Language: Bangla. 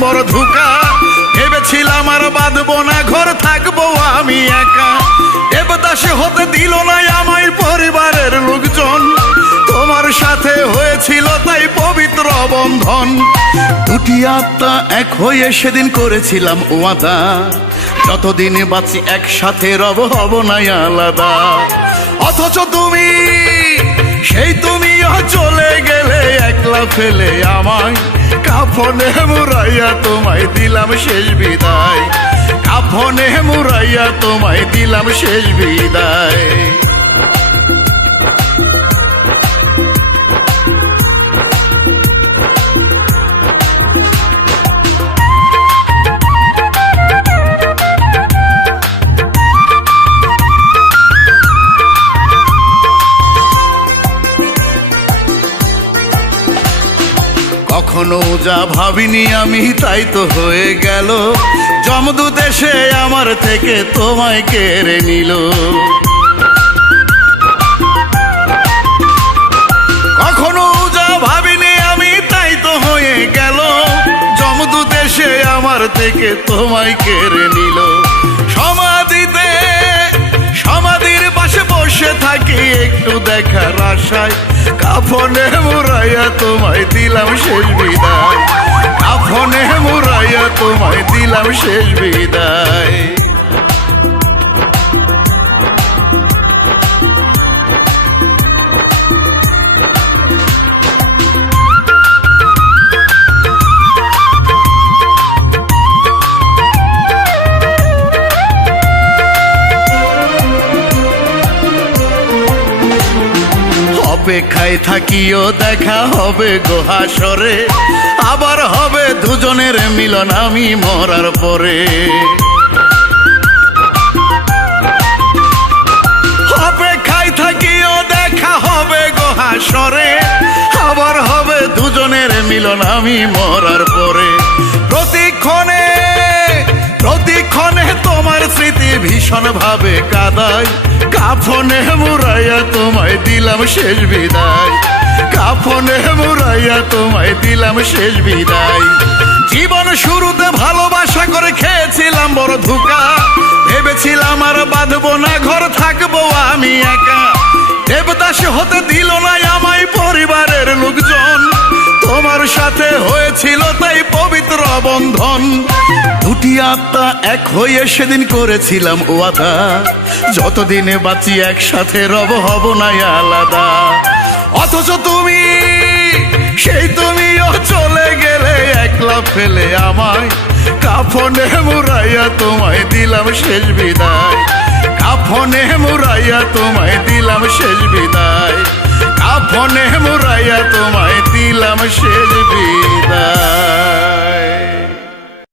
বড় ধোঁকা। ভেবেছিলাম আর বাঁধবো না ঘর, থাকবো আমি একা। দেবদাসে হতে দিল না আমায় পরিবারের লোকজন। তোমার সাথে হয়েছিল তাই পবিত্র বন্ধন। দুটি আত্মা এক হয়ে সেদিন করেছিলাম ওয়াদা, যতদিন বাঁচি একসাথে রব, হব না আলাদা। অথচ তুমি, সেই তুমিও চলে গেলে একলা ফেলে আমায়। কাফনে মুড়াইয়া তোমায় দিলাম শেষ বিদায়। কাফনে মুড়াইয়া তোমায় দিলাম শেষ বিদায়। কখনো যা ভাবিনি আমি তাই তো হয়ে গেল। যমদূত এসে আমার থেকে তোমায় কেড়ে নিল। কখনো যা ভাবিনি আমি তাই তো হয়ে গেল। যমদূত এসে আমার থেকে তোমায় কেড়ে নিল। সমাধিতে, সমাধির পাশে বসে থাকি একটু দেখার আশায়। কাফনে মুড়াইয়া তোমায় দিলাম শেষ বিদায়। কাফনে মুড়াইয়া তোমায় দিলাম শেষ বিদায়। অপেক্ষায় থাকিও দেখা হবে গো হাসরে। আবার হবে দুজনের মিলন আমি মরার পরে। অপেক্ষায় থাকিও দেখা হবে গো হাসরে। আবার হবে দুজনের মিলন আমি মরার পরে। প্রতিক্ষণে, প্রতিক্ষণে তোমার স্মৃতি ভীষণ ভাবে কাঁদায়। কাফনে মুড়াইয়া তোমায় দিলাম শেষ বিদায়। কাফনে মুড়াইয়া তোমায় দিলাম শেষ বিদায়। জীবন শুরুতে ভালোবাসা করে খেয়েছিলাম বড় ধোঁকা। ভেবেছিলাম আর বাঁধবো না ঘর, থাকবো আমি একা। দেবদাস হতে দিল না আমায় পরিবারের লোকজন। তোমার সাথে হয়েছিল তাই পবিত্র বন্ধন। দুটি আত্মা এক হয়ে সেদিন করেছিলাম ওয়াদা, যতদিনে বাঁচি একসাথে রব, হব না আলাদা। অথচ তুমি, সেই তুমিও চলে গেলে একলা ফেলে আমায়। কাফনে মুড়াইয়া তোমায় দিলাম শেষ বিদায়। কাফনে মুড়াইয়া তোমায় দিলাম শেষ বিদায়। কাফনে মুড়াইয়া তোমায় দিলাম শেষ বিদায়।